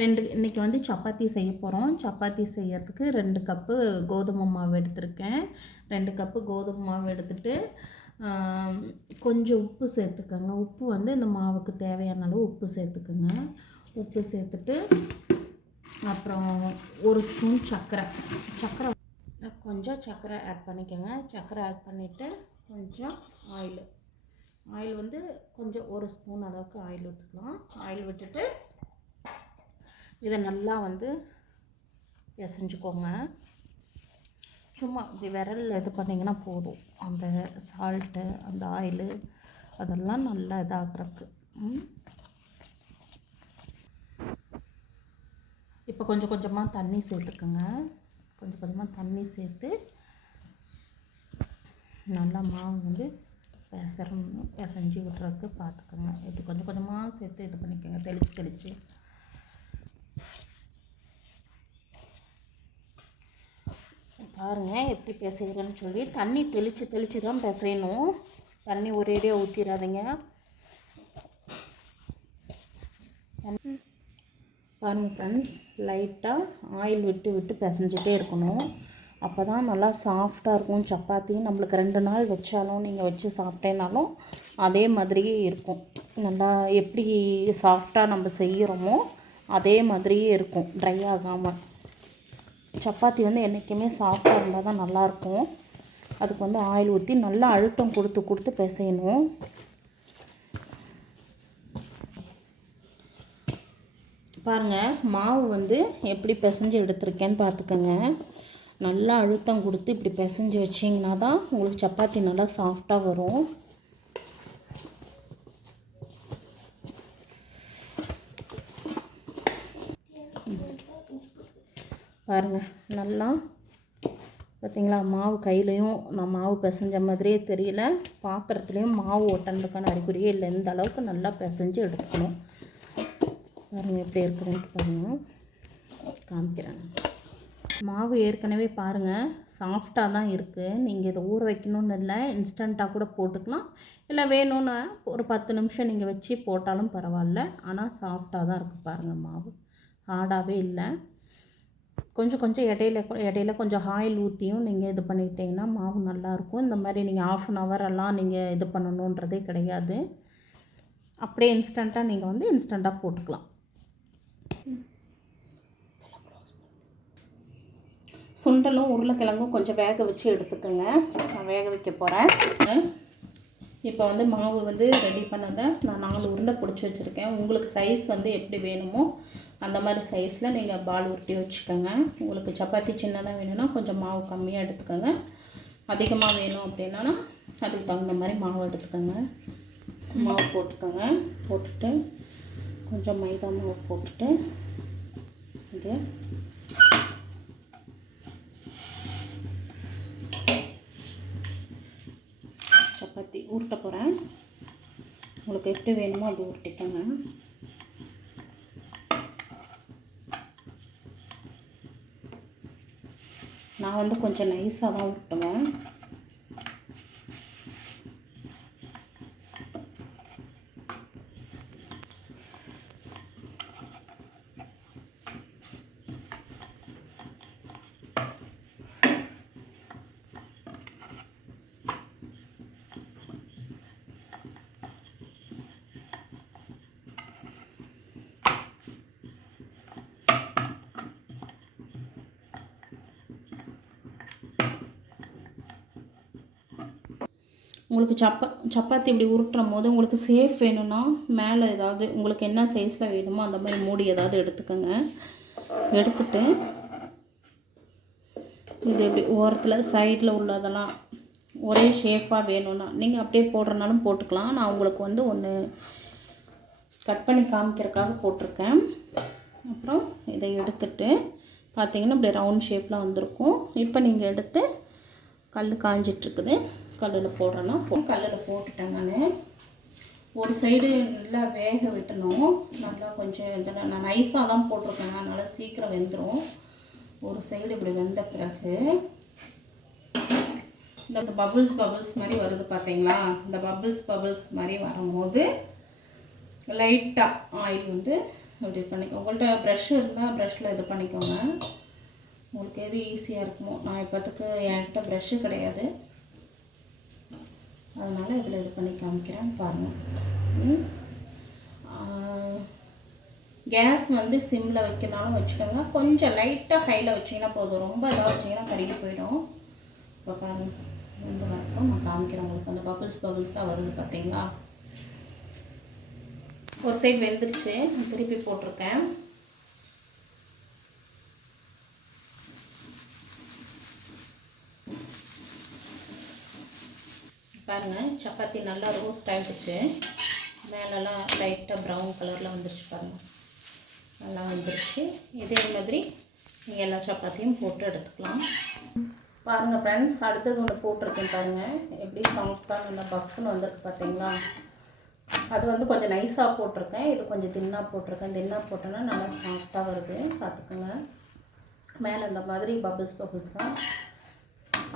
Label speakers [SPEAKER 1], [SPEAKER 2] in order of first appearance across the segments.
[SPEAKER 1] ரெண்டு இன்றைக்கி வந்து சப்பாத்தி செய்ய போகிறோம் சப்பாத்தி செய்யறதுக்கு ரெண்டு கப்பு கோதுமை மாவு எடுத்திருக்கேன். ரெண்டு கப்பு கோதுமை மாவு எடுத்துகிட்டு கொஞ்சம் உப்பு சேர்த்துக்கோங்க. உப்பு வந்து இந்த மாவுக்கு தேவையான அளவு உப்பு சேர்த்துக்கோங்க. உப்பு சேர்த்துட்டு அப்புறம் ஒரு ஸ்பூன் சர்க்கரை சர்க்கரை கொஞ்சம் சர்க்கரை ஆட் பண்ணிக்கோங்க. சர்க்கரை ஆட் பண்ணிவிட்டு கொஞ்சம் ஆயில் ஆயில் வந்து கொஞ்சம் ஒரு ஸ்பூன் அளவுக்கு ஆயில் விட்டுக்கலாம். ஆயில் விட்டுட்டு இதை நல்லா வந்து பிசைஞ்சுக்கோங்க. சும்மா இப்படி விரல் இது பண்ணிங்கன்னா போதும். அந்த சால்ட்டு அந்த ஆயிலு அதெல்லாம் நல்லா இதாகிறதுக்கு. ம். இப்போ கொஞ்சம் கொஞ்சமாக தண்ணி சேர்த்துக்குங்க. கொஞ்சம் கொஞ்சமாக தண்ணி சேர்த்து நல்லா மாவு வந்து பெசரணும் பிசைஞ்சு விட்றதுக்கு பார்த்துக்கோங்க. இப்படி கொஞ்சம் கொஞ்சமாக சேர்த்து இது பண்ணிக்கோங்க. தெளித்து தெளித்து பாருங்கள் எப்படி பிசைகிறேன்னு சொல்லி தண்ணி தெளித்து தெளித்து தான் பிசையணும் தண்ணி ஒரேடியாக ஊற்றிடாதீங்க பாருங்கள் ஃப்ரெண்ட்ஸ் லைட்டாக ஆயில் விட்டு விட்டு பிசைஞ்சிட்டே இருக்கணும். அப்போ தான் நல்லா சாஃப்டாக இருக்கும். சப்பாத்தி நம்மளுக்கு ரெண்டு நாள் வச்சாலும் நீங்கள் வச்சு சாப்பிட்டேனாலும் அதே மாதிரியே இருக்கும். நல்லா எப்படி சாஃப்டாக நம்ம செய்கிறோமோ அதே மாதிரியே இருக்கும். ட்ரை ஆகாமல் சப்பாத்தி வந்து என்றைக்குமே சாஃப்டாக இருந்தால் தான் நல்லாயிருக்கும். அதுக்கு வந்து ஆயில் ஊற்றி நல்லா அழுத்தம் கொடுத்து கொடுத்து பிசையணும். பாருங்கள் மாவு வந்து எப்படி பிசைஞ்சு எடுத்திருக்கேன்னு பார்த்துக்கோங்க. நல்லா அழுத்தம் கொடுத்து இப்படி பிசைஞ்சு வச்சிங்கன்னா தான் உங்களுக்கு சப்பாத்தி நல்லா சாஃப்டாக வரும். பாருங்கள் நல்லா. பார்த்தீங்களா மாவு கையிலையும் நான் மாவு பிசைஞ்ச மாதிரியே தெரியல. பாத்திரத்துலேயும் மாவு ஒட்டனதுக்கான அறிகுறியே இல்லை. இந்த அளவுக்கு நல்லா பிசைஞ்சு எடுத்துக்கணும். பாருங்கள் எப்படி இருக்குதுன்ட்டு பாருங்கள் காமிக்கிறேன். மாவு ஏற்கனவே பாருங்கள் சாஃப்டாக தான் இருக்குது நீங்கள் இதை ஊற வைக்கணும்னு இல்லை இன்ஸ்டண்ட்டாக கூட போட்டுக்கலாம். இல்லை வேணும்னு ஒரு பத்து நிமிஷம் நீங்கள் வச்சு போட்டாலும் பரவாயில்ல. ஆனால் சாஃப்டாக தான் இருக்குது பாருங்கள் மாவு. ஹார்டாகவே இல்லை. கொஞ்சம் கொஞ்சம் இடையில இடையில கொஞ்சம் ஆயில் ஊற்றியும் நீங்கள் இது பண்ணிக்கிட்டிங்கன்னா மாவு நல்லாயிருக்கும். இந்த மாதிரி நீங்கள் ஆஃப் அன் ஹவர் எல்லாம் நீங்கள் இது பண்ணணுன்றதே கிடையாது. அப்படியே இன்ஸ்டண்ட்டாக நீங்கள் வந்து இன்ஸ்டண்ட்டாக போட்டுக்கலாம். சுண்டலும் உருளைக்கிழங்கும் கொஞ்சம் வேக வச்சு எடுத்துக்கோங்க. நான் வேக வைக்க போகிறேன் இப்போ வந்து மாவு வந்து ரெடி பண்ணதை நான் நாலு உருண்டை பிடிச்சி வச்சுருக்கேன். உங்களுக்கு சைஸ் வந்து எப்படி வேணுமோ அந்த மாதிரி சைஸில் நீங்கள் பால் உருட்டி வச்சுக்கோங்க. உங்களுக்கு சப்பாத்தி சின்னதாக வேணும்னா கொஞ்சம் மாவு கம்மியாக எடுத்துக்கோங்க. அதிகமாக வேணும் அப்படின்னா அதுக்கு தகுந்த மாதிரி மாவு எடுத்துக்கோங்க. மாவு போட்டுக்கோங்க. போட்டுட்டு கொஞ்சம் மைதா மாவு போட்டுட்டு இது சப்பாத்தி உருட்ட போகிறேன் உங்களுக்கு எப்படி வேணுமோ அப்படி உருட்டிக்கோங்க. நான் வந்து கொஞ்சம் நைஸாக தான் உருட்டுவேன் உங்களுக்கு சப்பா சப்பாத்தி இப்படி உருட்டுற போது உங்களுக்கு சேஃப் வேணும்னா மேலே ஏதாவது உங்களுக்கு என்ன சைஸில் வேணுமோ அந்த மாதிரி மூடி ஏதாவது எடுத்துக்கோங்க. எடுத்துட்டு இது இப்படி ஓரத்தில் சைடில் உள்ளதெல்லாம் ஒரே ஷேஃபாக வேணும்னா நீங்கள் அப்படியே போடுறனாலும் போட்டுக்கலாம். நான் உங்களுக்கு வந்து ஒன்று கட் பண்ணி காமிக்கிறதுக்காக போட்டிருக்கேன். அப்புறம் இதை எடுத்துட்டு பார்த்தீங்கன்னா இப்படி ரவுண்ட் ஷேப்பில் வந்திருக்கும். இப்போ நீங்கள் எடுத்து கல் காஞ்சிட்ருக்குது கல்லில் போடுறேன்னா கல்லில் போட்டுட்டேன் நான். ஒரு சைடு நல்லா வேக விட்டணும். நல்லா கொஞ்சம் இந்த நான் நைஸாக தான் போட்டிருக்கேன். அதனால் சீக்கிரம் வெந்துடும் ஒரு சைடு இப்படி வெந்த பிறகு இந்த பபுள்ஸ் பபுள்ஸ் மாதிரி வருது பார்த்தீங்களா இந்த பபுள்ஸ் பபுள்ஸ் மாதிரி வரும்போது லைட்டாக ஆயில் வந்து இப்படி பண்ணிக்கோ. உங்கள்கிட்ட ப்ரஷ் இருந்தால் ப்ரஷ்ஷில் இது பண்ணிக்கோங்க. உங்களுக்கு எது ஈஸியாக இருக்குமோ? நான் இப்போத்துக்கு என்கிட்ட ப்ரஷ்ஷு கிடையாது. அதனால் இதில் இது பண்ணி காமிக்கிறேன் பாருங்கள் கேஸ் வந்து சிம்மில் வைக்கனாலும் வச்சுக்கோங்க. கொஞ்சம் லைட்டாக ஹையில் வச்சிங்கன்னா போதும். ரொம்ப இதாக வச்சிங்கன்னா கருகி போயிடும். இப்போ பாருங்கள் இந்த வரைக்கும் நான் காமிக்கிறேன் உங்களுக்கு. அந்த பபுள்ஸ் பபுள்ஸாக வருது பார்த்தீங்களா ஒரு சைடு வெந்துருச்சு. திருப்பி போட்டிருக்கேன். பாருங்கள் சப்பாத்தி நல்லா ரோஸ்ட் ஆகிடுச்சு மேலெல்லாம் லைட்டாக ப்ரௌன் கலரில் வந்துருச்சு பாருங்கள் நல்லா வந்துருச்சு. இதே மாதிரி நீங்கள் எல்லா சப்பாத்தியும் போட்டு எடுத்துக்கலாம். பாருங்கள் ஃப்ரெண்ட்ஸ் அடுத்தது ஒன்று போட்டிருக்கேன் பாருங்கள் எப்படி சாஃப்டாக நல்லா பஃப்னு வந்திருக்கு பார்த்தீங்களா அது வந்து கொஞ்சம் நைஸாக போட்டிருக்கேன். இது கொஞ்சம் தின்னாக போட்டிருக்கேன். தின்னாக போட்டோன்னா நல்லா சாஃப்டாக வருது. பார்த்துக்கோங்க. மேலே இந்த மாதிரி பபிள்ஸ் பபிள்ஸாக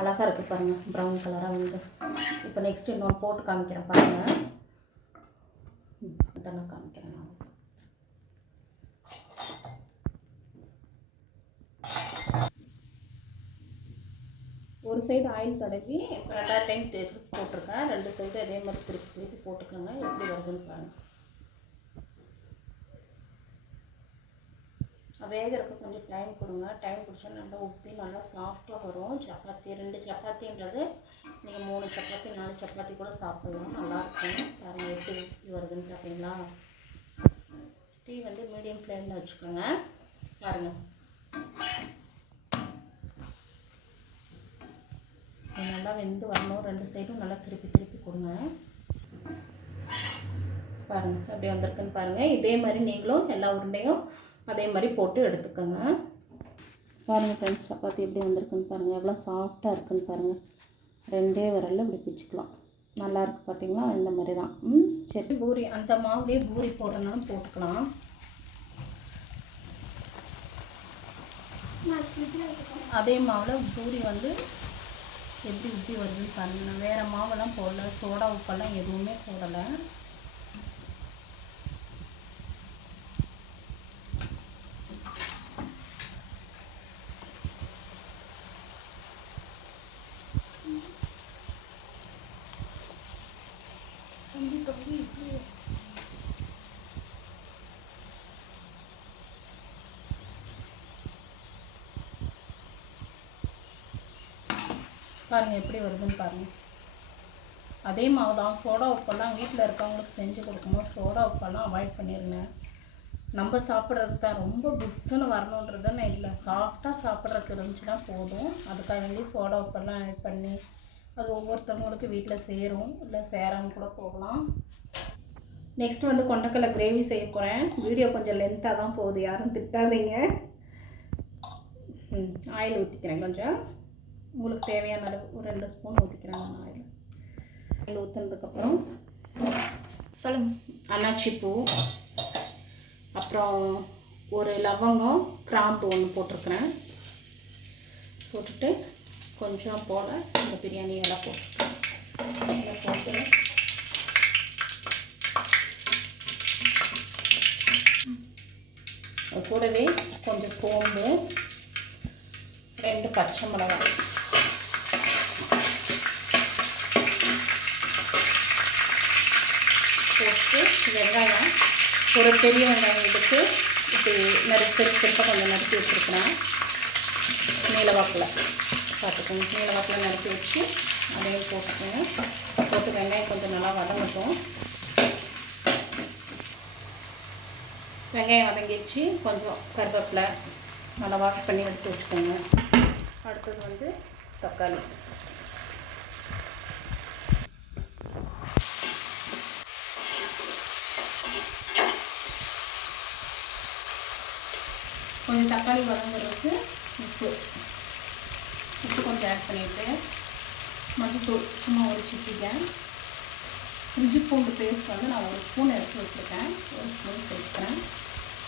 [SPEAKER 1] அழகாக இருக்குது பாருங்கள் ப்ரௌன் கலராக வந்து. இப்போ நெக்ஸ்ட் இன்னொன்று போட்டு காமிக்கிறேன் பாருங்கள் இதெல்லாம் காமிக்கிறேன் நான். ஒரு சைடு ஆயில் தடவி ரெண்டாவது டைம் திருப்பி போட்டிருக்கேன். ரெண்டு சைடு அதே மாதிரி திருப்பி திருப்பி போட்டுக்கோங்க. எப்படி வருதுன்னு பாருங்கள் வேகிறதுக்கு கொஞ்சம் டைம் கொடுங்க. டைம் குடிச்சா நல்லா உப்பி நல்லா சாஃப்டாக வரும். சப்பாத்தி ரெண்டு சப்பாத்தின்றது நீங்கள் மூணு சப்பாத்தி நாலு சப்பாத்தி கூட சாப்பிடலாம். நல்லாயிருக்கும் பாருங்கள் எப்படி உப்பி வருதுன்னு பார்த்தீங்களா டீ வந்து மீடியம் ஃப்ளேமில் வச்சுக்கோங்க. பாருங்கள் நல்லா வெந்து வரணும். ரெண்டு சைடும் நல்லா திருப்பி திருப்பி கொடுங்க. பாருங்கள் அப்படி வந்திருக்குன்னு பாருங்கள் இதே மாதிரி நீங்களும் எல்லா உருண்டையும் அதே மாதிரி போட்டு எடுத்துக்கோங்க. பாருங்கள் ஃப்ரெண்ட்ஸ் சப்பாத்தி எப்படி வந்திருக்குன்னு பாருங்கள் எவ்வளோ சாஃப்டாக இருக்குன்னு பாருங்கள் ரெண்டே விரலில் இப்படி பிச்சுக்கலாம். நல்லாயிருக்கு பார்த்தீங்களா இந்த மாதிரி தான். ம் சரி. பூரி அந்த மாவுலேயே பூரி போடணும்னாலும் போட்டுக்கலாம். அதே மாவில் பூரி வந்து எப்படி உப்பி வருதுன்னு பாருங்கள் நான் வேறு மாவெல்லாம் போடல. சோடா உப்பெல்லாம் எதுவுமே போடலை. பாருங்கள் எப்படி வருதுன்னு பாருங்கள் அதே மாவு தான் சோடா உப்பெல்லாம் வீட்டில் இருக்கவங்களுக்கு செஞ்சு கொடுக்கும்போது சோடா உப்பெல்லாம் அவாய்ட் பண்ணிடுங்க நம்ம சாப்பிட்றதுக்கு தான் ரொம்ப புஷ்ஷுன்னு வரணுன்றதுன்னு இல்லை. சாஃப்டாக சாப்பிட்றதுக்கு இருந்துச்சுன்னா போதும். அதுக்காக வேண்டி சோடா உப்பெல்லாம் ஆட் பண்ணி அது ஒவ்வொருத்தவங்களுக்கு வீட்டில் சேரும் இல்லை சேராமல் கூட போகலாம். நெக்ஸ்ட் வந்து கொண்டக்கடலை கிரேவி செய்ய போகிறேன் வீடியோ கொஞ்சம் லென்த்தாக தான் போகுது. யாரும் திட்டாதீங்க. ம் ஆயில் ஊற்றிக்கிறேன் கொஞ்சம். உங்களுக்கு தேவையான அளவு ஒரு ரெண்டு ஸ்பூன் ஊற்றிக்கிறேன் நான் ஆயில். ஆயில் ஊற்றுனதுக்கப்புறம்
[SPEAKER 2] சொல்லுங்க.
[SPEAKER 1] அன்னாச்சி பூ அப்புறம் ஒரு லவங்கம் கிராம்பு ஒன்று போட்டிருக்கிறேன். போட்டுட்டு கொஞ்சம் போல் இந்த பிரியாணி எல்லாம் போட்டு கூடவே கொஞ்சம் சோம்பு ரெண்டு பச்சை மிளகாய் போட்டு வெங்காயம். ஒரு பெரிய வெங்காயம் எடுத்து இப்படி நறுக்கி பெருசு பெருசாக கொஞ்சம் நறுக்கி வச்சுருக்கிறேன் நீலவாக்கில். பார்த்துக்கோங்க. நீலவாக்கில் நறுக்கி வச்சு அதையும் போட்டுக்கோங்க. போட்டு வெங்காயம் கொஞ்சம் நல்லா வதங்கட்டும். வெங்காயம் வதங்கிடுச்சு. கொஞ்சம் கருவேப்பிலை நல்லா வாஷ் பண்ணி எடுத்து வச்சுக்கோங்க. அடுத்தது வந்து தக்காளி. கொஞ்சம் தக்காளி வதங்குறதுக்கு உப்பு. உப்பு கொஞ்சம் ஆட் பண்ணிவிட்டு மஞ்சத்தூள் சும்மா ஒரு சிட்டிக்கேன் இஞ்சி பூண்டு பேஸ்ட் வந்து நான் ஒரு ஸ்பூன் எடுத்து வச்சுருக்கேன். ஒரு ஸ்பூன் சேர்த்துக்கிறேன்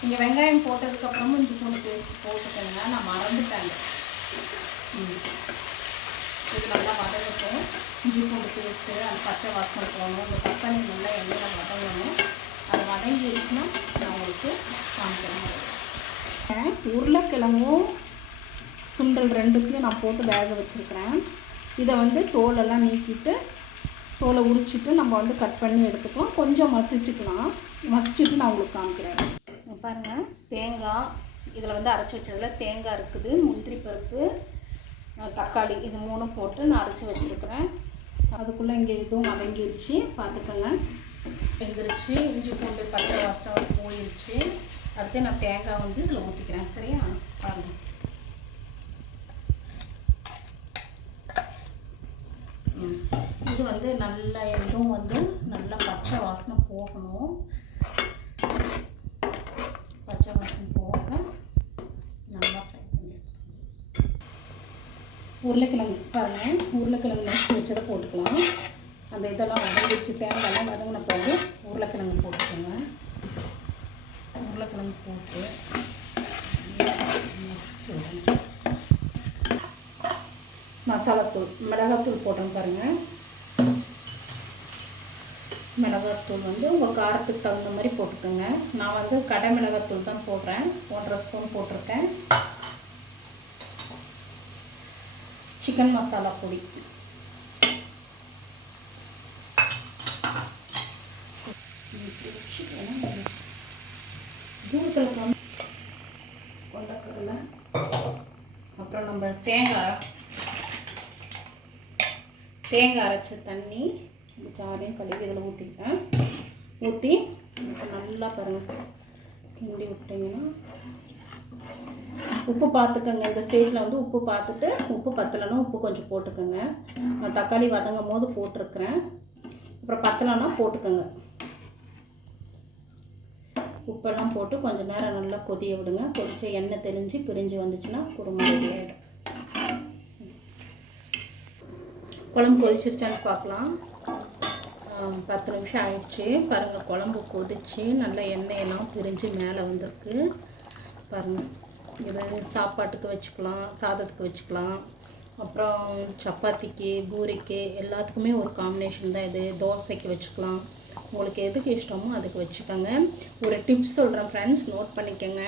[SPEAKER 1] இங்கே வெங்காயம் போட்டதுக்கப்புறமும் இஞ்சி பூண்டு பேஸ்ட் போட்டுக்கோங்க. நான் மறந்துட்டேன். ம். இது நல்லா வதங்கட்டும். இஞ்சி பூண்டு பேஸ்ட்டு அந்த பச்சை வாசனை போகணும் இந்த தக்காளி நல்லா எண்ணெயில் வதங்கணும். அது வதங்கிடுச்சுன்னா நான் உங்களுக்கு காமிக்கிறேன். உருளைக்கிழங்கும் சுண்டல் ரெண்டுத்தையும் நான் போட்டு வேக வச்சுருக்கிறேன். இதை வந்து தோலெல்லாம் நீக்கிட்டு தோலை உரிச்சிட்டு நம்ம வந்து கட் பண்ணி எடுத்துக்கலாம். கொஞ்சம் மசிச்சுக்கலாம். மசிச்சுட்டு நான் உங்களுக்கு காமிக்கிறேன். பாருங்கள் தேங்காய். இதில் வந்து அரைச்சி வச்சதில் தேங்காய் இருக்குது முந்திரி பருப்பு தக்காளி இது மூணும் போட்டு நான் அரைச்சி வச்சுருக்கிறேன். அதுக்குள்ளே இங்கே இதுவும் வதங்கிருச்சு. பார்த்துக்கோங்க. வெந்துருச்சு. இஞ்சி பூண்டு பச்சை வாசனை போயிடுச்சு அடுத்து நான் தேங்காய் வந்து இதில் ஊற்றிக்கிறேன் சரியா? பாருங்கள் இது வந்து நல்லா எதுவும் வந்து நல்லா பச்சை வாசனை போகணும். பச்சை வாசனை போக நல்லா ஃப்ரை பண்ணி உருளைக்கிழங்கு பாருங்கள் உருளைக்கிழங்கு நெக்ஸ்ட் வச்சதை போட்டுக்கலாம். அந்த இதெல்லாம் வதங்கிச்சு தேங்காயெல்லாம் வதங்கின பிறகு உருளைக்கிழங்கு போட்டுக்கோங்க. உருளைக்கிழங்கு போட்டு மசாலாத்தூள் மிளகாத்தூள் போட்டோம் பாருங்கள் மிளகாத்தூள் வந்து உங்கள் காரத்துக்கு தகுந்த மாதிரி போட்டுக்கோங்க. நான் வந்து கடை மிளகாத்தூள் தான் போடுறேன். ஒன்றரை ஸ்பூன் போட்டிருக்கேன். சிக்கன் மசாலா பொடி. தூரத்தில் கொண்டு கொண்டக்கடலை அப்புறம் நம்ம தேங்காய். தேங்காய் அரைச்ச தண்ணி இந்த ஜாரையும் கழுவி இதில் ஊற்றிக்கிட்டேன் ஊற்றி நல்லா பாருங்கள் கிண்டி விட்டிங்கன்னா உப்பு பார்த்துக்கோங்க. இந்த ஸ்டேஜில் வந்து உப்பு பார்த்துட்டு உப்பு பத்தலைன்னா உப்பு கொஞ்சம் போட்டுக்கோங்க. நான் தக்காளி வதங்கும் போது போட்டிருக்கிறேன். அப்புறம் பத்தலைன்னா போட்டுக்கோங்க. உப்பெல்லாம் போட்டு கொஞ்சம் நேரம் நல்லா கொதிய விடுங்க. கொதித்த எண்ணெய் தெளிஞ்சு பிரிஞ்சு வந்துச்சுன்னா குருமா ரெடி ஆகிடும் குழம்பு கொதிச்சிருச்சான்னு பார்க்கலாம். பத்து நிமிஷம் ஆயிடுச்சு. பாருங்கள் குழம்பு கொதிச்சு நல்லா எண்ணெயெல்லாம் பிரிஞ்சு மேலே வந்திருக்கு. பாருங்கள் இது சாப்பாட்டுக்கு வச்சுக்கலாம் சாதத்துக்கு வச்சுக்கலாம். அப்புறம் சப்பாத்திக்கு பூரிக்கு எல்லாத்துக்குமே ஒரு காம்பினேஷன் தான் இது. தோசைக்கு வச்சுக்கலாம். உங்களுக்கு எதுக்கு இஷ்டமோ அதுக்கு வச்சுக்கோங்க. ஒரு டிப்ஸ் சொல்கிறேன் ஃப்ரெண்ட்ஸ் நோட் பண்ணிக்கோங்க.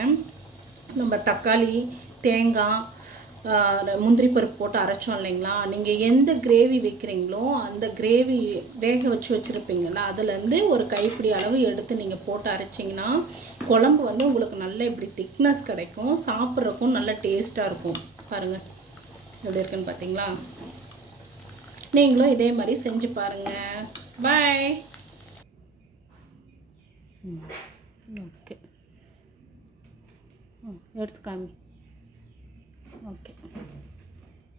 [SPEAKER 1] நம்ம தக்காளி தேங்காய் முந்திரி பருப்பு போட்டு அரைச்சோம் இல்லைங்களா? நீங்கள் எந்த கிரேவி வைக்கிறீங்களோ அந்த கிரேவி வேக வச்சு வச்சுருப்பீங்களா அதுலேருந்து ஒரு கைப்பிடி அளவு எடுத்து நீங்கள் போட்டு அரைச்சிங்கன்னா குழம்பு வந்து உங்களுக்கு நல்ல இப்படி திக்னஸ் கிடைக்கும். சாப்பிட்றதுக்கும் நல்ல டேஸ்ட்டாக இருக்கும். பாருங்கள் எப்படி இருக்குன்னு பார்த்தீங்களா நீங்களும் இதே மாதிரி செஞ்சு பாருங்கள் பாய் ഓക്കെ. എടുത്ത് കാമി. ഓക്കെ.